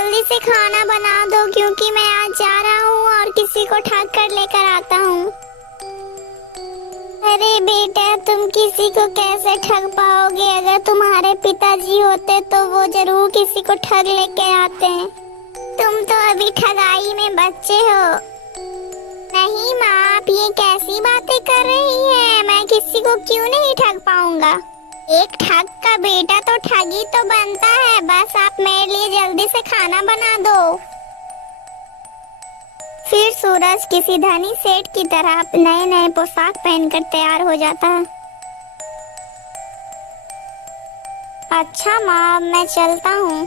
जल्दी से खाना बना दो क्योंकि मैं आज जा रहा हूँ और किसी को ठग कर लेकर आता हूँ। अरे बेटा, तुम किसी को कैसे ठग पाओगे? अगर तुम्हारे पिताजी होते तो वो जरूर किसी को ठग लेके आते हैं। तुम तो अभी ठगाई में बच्चे हो। नहीं माँ, आप ये कैसी बातें कर रही हैं? मैं किसी को क्यों नहीं ठग पाऊंगा? एक ठग का बेटा तो ठगी तो बनता है। बस आप मेरे लिए जल्दी से खाना बना दो। फिर सूरज किसी धनी सेठ की तरह नए नए पोशाक पहनकर तैयार हो जाता है। अच्छा माँ, अब मैं चलता हूँ।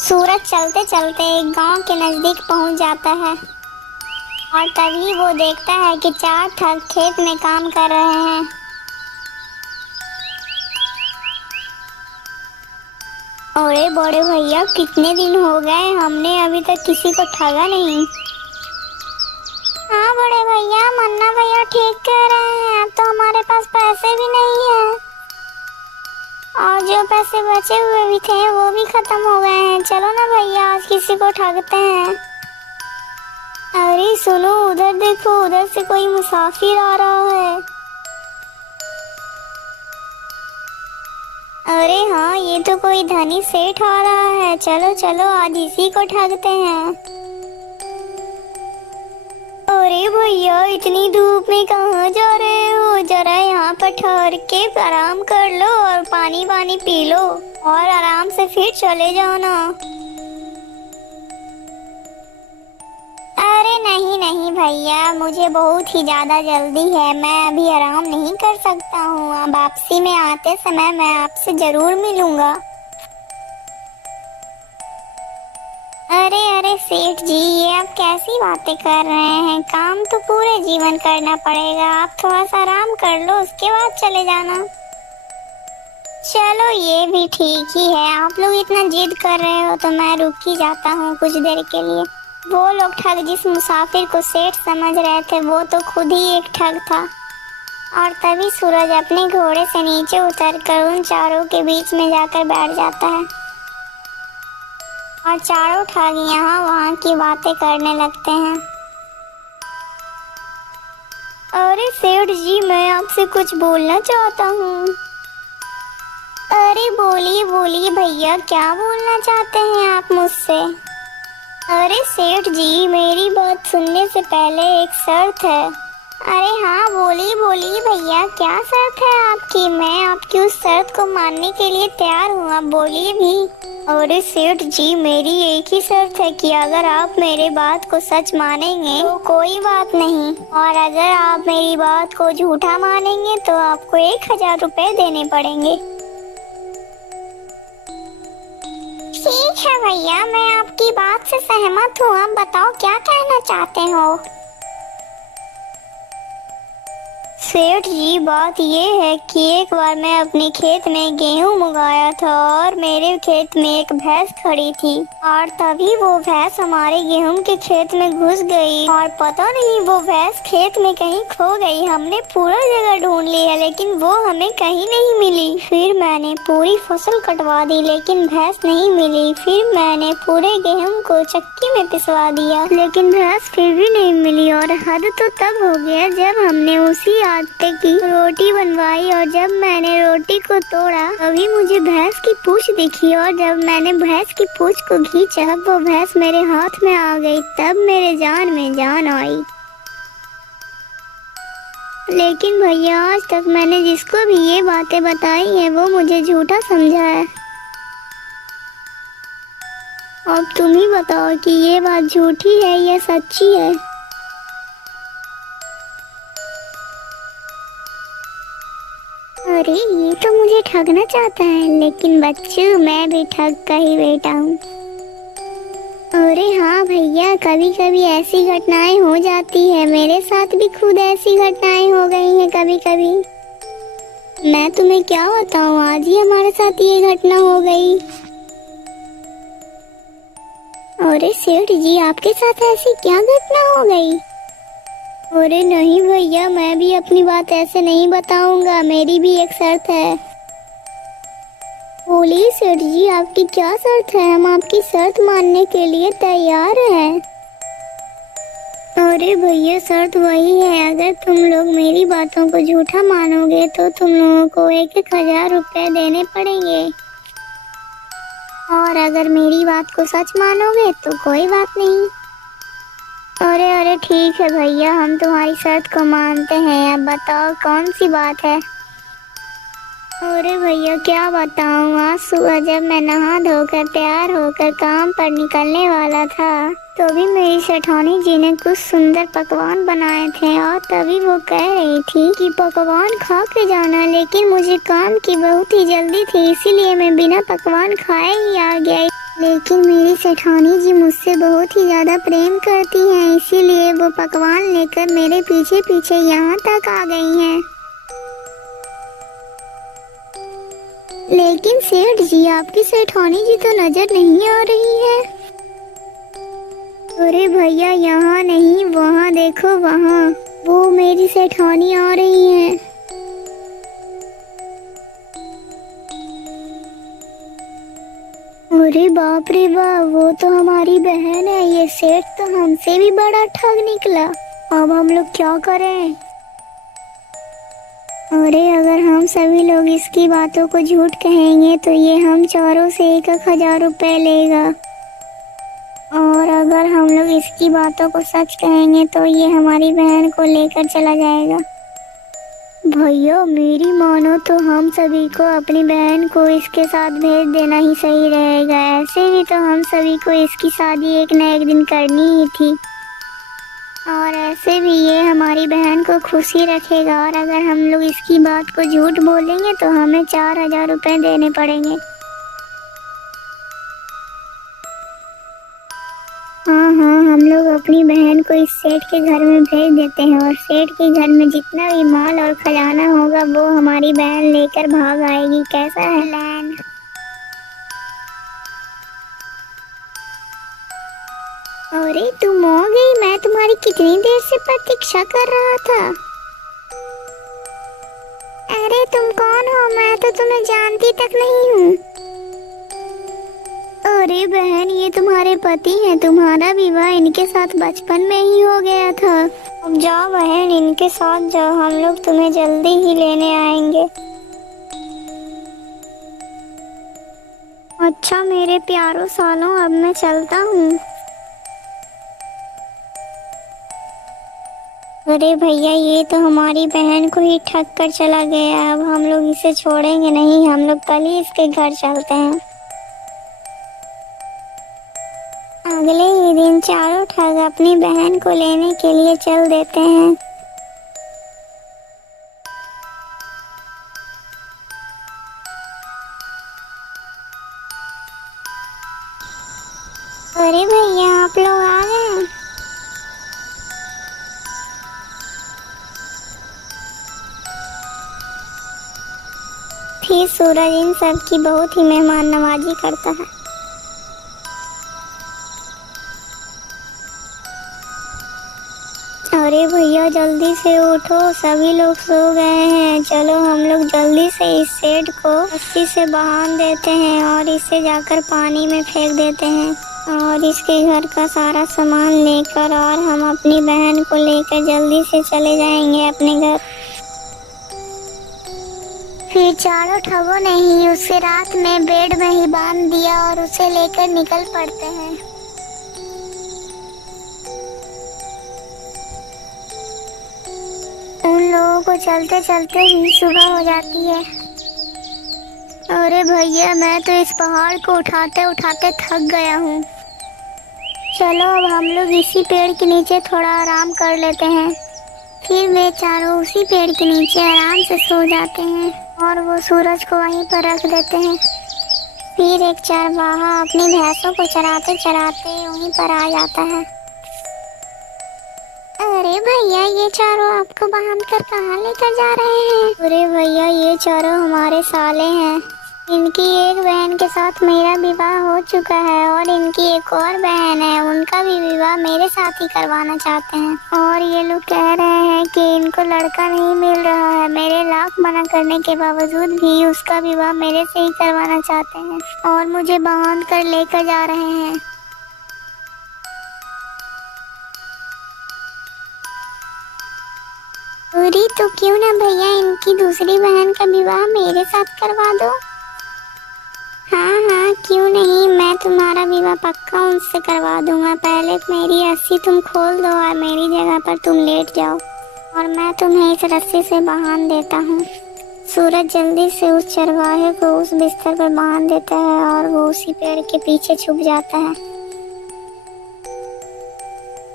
सूरज चलते चलते एक गांव के नजदीक पहुंच जाता है और तभी वो देखता है कि 4 ठग खेत में काम कर रहे हैं। अरे बड़े भैया, कितने दिन हो गए, हमने अभी तक किसी को ठगा नहीं। हाँ बड़े भैया, मन्ना भैया ठीक कह रहे हैं। अब तो हमारे पास पैसे भी नहीं है और जो पैसे बचे हुए भी थे वो भी खत्म हो गए हैं। चलो ना भैया, आज किसी को ठगते हैं। अरे सुनो, उधर देखो, उधर से कोई मुसाफिर आ रहा है। अरे हाँ, ये तो कोई धनी सेठ आ रहा है। चलो चलो, आज इसी को ठगते हैं। अरे भैया, इतनी धूप में कहाँ जा रहे हो? जरा यहाँ पर ठहर के आराम कर लो और पानी वानी पी लो और आराम से फिर चले जाओ ना। अरे नहीं नहीं भैया, मुझे बहुत ही ज्यादा जल्दी है। मैं अभी आराम नहीं कर सकता हूँ। अब वापसी में आते समय मैं आपसे जरूर मिलूंगा। अरे अरे सेठ जी, ये आप कैसी बातें कर रहे हैं? काम तो पूरे जीवन करना पड़ेगा। आप थोड़ा सा आराम कर लो, उसके बाद चले जाना। चलो ये भी ठीक ही है। आप लोग इतना जिद कर रहे हो तो मैं रुक ही जाता हूँ कुछ देर के लिए। वो लोग ठग जिस मुसाफिर को सेठ समझ रहे थे वो तो खुद ही एक ठग था। और तभी सूरज अपने घोड़े से नीचे उतरकर उन चारों के बीच में जाकर बैठ जाता है और चारों ठग यहाँ वहाँ की बातें करने लगते हैं। अरे सेठ जी, मैं आपसे कुछ बोलना चाहता हूँ। अरे बोलिए बोलिए भैया, क्या बोलना चाहते हैं आप मुझसे? अरे सेठ जी, मेरी बात सुनने से पहले एक शर्त है। अरे हाँ, बोलिए बोलिए भैया, क्या शर्त है आपकी? मैं आपकी उस शर्त को मानने के लिए तैयार हूँ, आप बोलिए भी। अरे सेठ जी, मेरी एक ही शर्त है कि अगर आप मेरी बात को सच मानेंगे तो कोई बात नहीं, और अगर आप मेरी बात को झूठा मानेंगे तो आपको 1000 रुपए देने पड़ेंगे। ठीक है भैया, मैं आपकी बात से सहमत हूँ। आप बताओ क्या कहना चाहते हो? सेठ जी, बात ये है कि एक बार मैं अपने खेत में गेहूं उगाया था और मेरे खेत में एक भैंस खड़ी थी और तभी वो भैंस हमारे गेहूं के खेत में घुस गई और पता नहीं वो भैंस खेत में कहीं खो गई। हमने पूरा जगह ढूंढ लिया लेकिन वो हमें कहीं नहीं मिली। फिर मैंने पूरी फसल कटवा दी लेकिन भैंस नहीं मिली। फिर मैंने पूरे गेहूं को चक्की में पिसवा दिया लेकिन भैंस फिर भी नहीं मिली। और हद तो तब हो गया जब हमने उसी आटे की रोटी बनवाई और जब मैंने रोटी को तोड़ा तभी मुझे भैंस की पूंछ दिखी और जब मैंने भैंस की पूंछ को खींचा वो भैंस मेरे हाथ में आ गई। तब मेरे जान में जान आई। लेकिन भैया, आज तक मैंने जिसको भी ये बातें बताई हैं वो मुझे झूठा समझा है। अब तुम ही बताओ कि ये बात झूठी है या सच्ची है। अरे ये तो मुझे ठगना चाहता है, लेकिन बच्चों, मैं भी ठग का ही बेटा हूँ। अरे हाँ भैया, कभी कभी ऐसी घटनाएं हो जाती है। मेरे साथ भी खुद ऐसी घटनाएं हो गई हैं कभी कभी। मैं तुम्हें क्या बताऊँ, आज ही हमारे साथ ये घटना हो गई। अरे सेठ जी, आपके साथ ऐसी क्या घटना हो गई? अरे नहीं भैया, मैं भी अपनी बात ऐसे नहीं बताऊंगा, मेरी भी एक शर्त है। बोलिए सेठ जी, आपकी क्या शर्त है? हम आपकी शर्त मानने के लिए तैयार हैं। अरे भैया, शर्त वही है, अगर तुम लोग मेरी बातों को झूठा मानोगे तो तुम लोगों को 1,000 रुपए देने पड़ेंगे, और अगर मेरी बात को सच मानोगे तो कोई बात नहीं। अरे अरे ठीक है भैया, हम तुम्हारी शर्त को मानते हैं। अब बताओ कौन सी बात है? अरे भैया क्या बताऊँ, आज सुबह जब मैं नहा धोकर तैयार होकर काम पर निकलने वाला था तो भी मेरी सेठानी जी ने कुछ सुंदर पकवान बनाए थे, और तभी वो कह रही थी कि पकवान खा के जाना, लेकिन मुझे काम की बहुत ही जल्दी थी, इसीलिए मैं बिना पकवान खाए ही आ गया। लेकिन मेरी सेठानी जी मुझसे बहुत ही ज़्यादा प्रेम करती हैं, इसीलिए वो पकवान लेकर मेरे पीछे पीछे यहाँ तक आ गई हैं। लेकिन सेठ जी, आपकी सेठानी जी तो नजर नहीं आ रही है। अरे भैया, यहाँ नहीं, वहाँ देखो, वहाँ वो मेरी सेठानी आ रही है। अरे बाप रे बाप, वो तो हमारी बहन है। ये सेठ तो हमसे भी बड़ा ठग निकला। अब हम लोग क्या करें? अरे अगर हम सभी लोग इसकी बातों को झूठ कहेंगे तो ये हम चारों से 1,000 रुपए लेगा, और अगर हम लोग इसकी बातों को सच कहेंगे तो ये हमारी बहन को लेकर चला जाएगा। भैया मेरी मानो तो हम सभी को अपनी बहन को इसके साथ भेज देना ही सही रहेगा। ऐसे भी तो हम सभी को इसकी शादी एक न एक दिन करनी ही थी, और ऐसे भी ये हमारी बहन को खुशी रखेगा, और अगर हम लोग इसकी बात को झूठ बोलेंगे तो हमें 4,000 रुपए देने पड़ेंगे। हाँ हाँ, हम लोग अपनी बहन को इस सेठ के घर में भेज देते हैं, और सेठ के घर में जितना भी माल और खजाना होगा वो हमारी बहन लेकर भाग आएगी। कैसा है प्लान? अरे तुम आ गई, मैं तुम्हारी कितनी देर से प्रतीक्षा कर रहा था। अरे तुम कौन हो? मैं तो तुम्हें जानती तक नहीं हूँ। अरे बहन, ये तुम्हारे पति हैं, तुम्हारा विवाह इनके साथ बचपन में ही हो गया था। अब जाओ बहन, इनके साथ जाओ, हम लोग तुम्हें जल्दी ही लेने आएंगे। अच्छा मेरे प्यारों सालों, अब मैं चलता हूँ। अरे भैया, ये तो हमारी बहन को ही ठग कर चला गया, अब हम लोग इसे छोड़ेंगे नहीं, हम लोग कल ही इसके घर चलते हैं। अगले ही दिन चारों ठग अपनी बहन को लेने के लिए चल देते हैं। अरे भैया, आप लोग आ गए? फिर सूरज इन सब की बहुत ही मेहमान नवाजी करता है। अरे भैया जल्दी से उठो, सभी लोग सो गए हैं, चलो हम लोग जल्दी से इस सेठ को रस्सी से बांध देते हैं और इसे जाकर पानी में फेंक देते हैं, और इसके घर का सारा सामान लेकर और हम अपनी बहन को लेकर जल्दी से चले जाएंगे अपने घर। फिर चारों ठगों ने ही उसे रात में बेड में ही बांध दिया और उसे लेकर निकल पड़ते हैं। उन लोगों को चलते चलते ही सुबह हो जाती है। अरे भैया, मैं तो इस पहाड़ को उठाते उठाते थक गया हूँ। चलो अब हम लोग इसी पेड़ के नीचे थोड़ा आराम कर लेते हैं। फिर वे चारों उसी पेड़ के नीचे आराम से सो जाते हैं और वो सूरज को वहीं पर रख देते हैं। फिर एक चरवाहा अपनी भैंसों को चराते चराते वहीं पर आ जाता है। अरे भैया, ये चारों आपको बांध कर कहाँ लेकर जा रहे हैं? अरे भैया, ये चारों हमारे साले हैं। इनकी एक बहन के साथ मेरा विवाह हो चुका है और इनकी एक और बहन है, उनका भी विवाह मेरे साथ ही करवाना चाहते हैं। और ये लोग कह रहे हैं कि इनको लड़का नहीं मिल रहा है। मेरे लाख मना करने के बावजूद भी उसका विवाह मेरे से ही करवाना चाहते हैं और मुझे बांध कर लेकर जा रहे हैं। अरे तो क्यों ना भैया इनकी दूसरी बहन का विवाह मेरे साथ करवा दो। हाँ हाँ क्यों नहीं, मैं तुम्हारा विवाह पक्का उनसे करवा दूंगा। पहले मेरी रस्सी तुम खोल दो और मेरी जगह पर तुम लेट जाओ और मैं तुम्हें इस रस्सी से बांध देता हूँ। सूरज जल्दी से उस चरवाहे को उस बिस्तर पर बांध देता है और वो उसी पेड़ के पीछे छुप जाता है।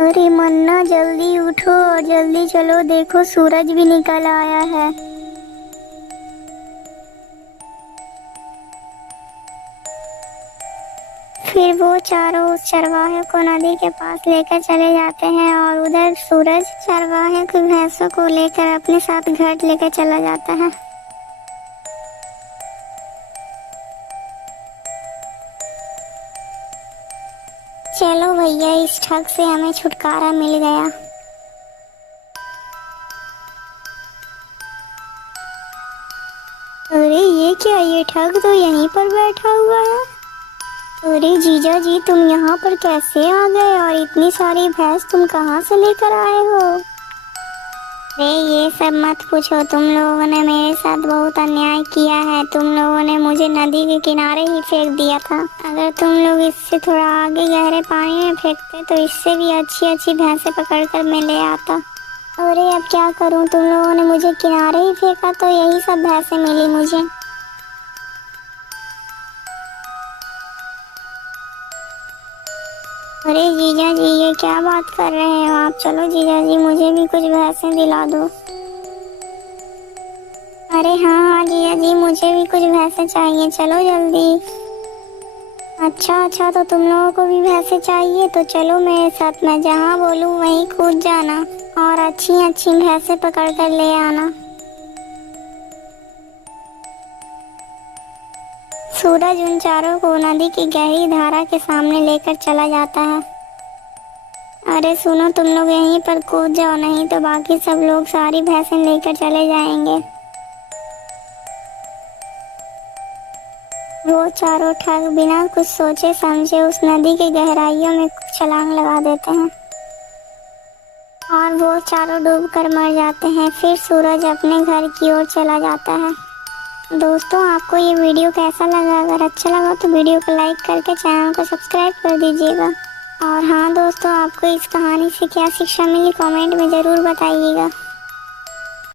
अरे मन्ना जल्दी उठो और जल्दी चलो, देखो सूरज भी निकल आया है। फिर वो चारों उस चरवाहे को नदी के पास लेकर चले जाते हैं और उधर सूरज चरवाहे की भैंसों को लेकर अपने साथ घर लेकर चला जाता है। चलो भैया, इस ठग से हमें छुटकारा मिल गया। अरे ये क्या, ये ठग तो यहीं पर बैठा हुआ है। अरे जीजा जी, तुम यहाँ पर कैसे आ गए और इतनी सारी भैंस तुम कहाँ से लेकर आए हो? अरे ये सब मत पूछो, तुम लोगों ने मेरे साथ बहुत अन्याय किया है। तुम लोगों ने मुझे नदी के किनारे ही फेंक दिया था। अगर तुम लोग इससे थोड़ा आगे गहरे पानी में फेंकते तो इससे भी अच्छी अच्छी भैंसें पकड़कर मैं ले आता। अरे अब क्या करूं, तुम लोगों ने मुझे किनारे ही फेंका तो यही सब भैंसें मिली मुझे। अरे जीजा जी, ये क्या बात कर रहे हो आप? चलो जीजा जी, मुझे भी कुछ भैंसें दिला दो। अरे हाँ हाँ जीजा जी, मुझे भी कुछ भैंसें चाहिए, चलो जल्दी। अच्छा, तो तुम लोगों को भी भैंसें चाहिए तो चलो मेरे साथ, मैं जहाँ बोलूँ वहीं कूद जाना और अच्छी अच्छी भैंसें पकड़ कर ले आना। सूरज उन चारों को नदी की गहरी धारा के सामने लेकर चला जाता है। अरे सुनो, तुम लोग यहीं पर कूद जाओ, नहीं तो बाकी सब लोग सारी भैंसें लेकर चले जाएंगे। वो चारों ठग बिना कुछ सोचे समझे उस नदी की गहराइयों में छलांग लगा देते हैं और वो चारों डूबकर मर जाते हैं। फिर सूरज अपने घर की ओर चला जाता है। दोस्तों, आपको ये वीडियो कैसा लगा? अगर अच्छा लगा तो वीडियो को लाइक करके चैनल को सब्सक्राइब कर दीजिएगा। और हाँ दोस्तों, आपको इस कहानी से क्या शिक्षा मिली कमेंट में ज़रूर बताइएगा।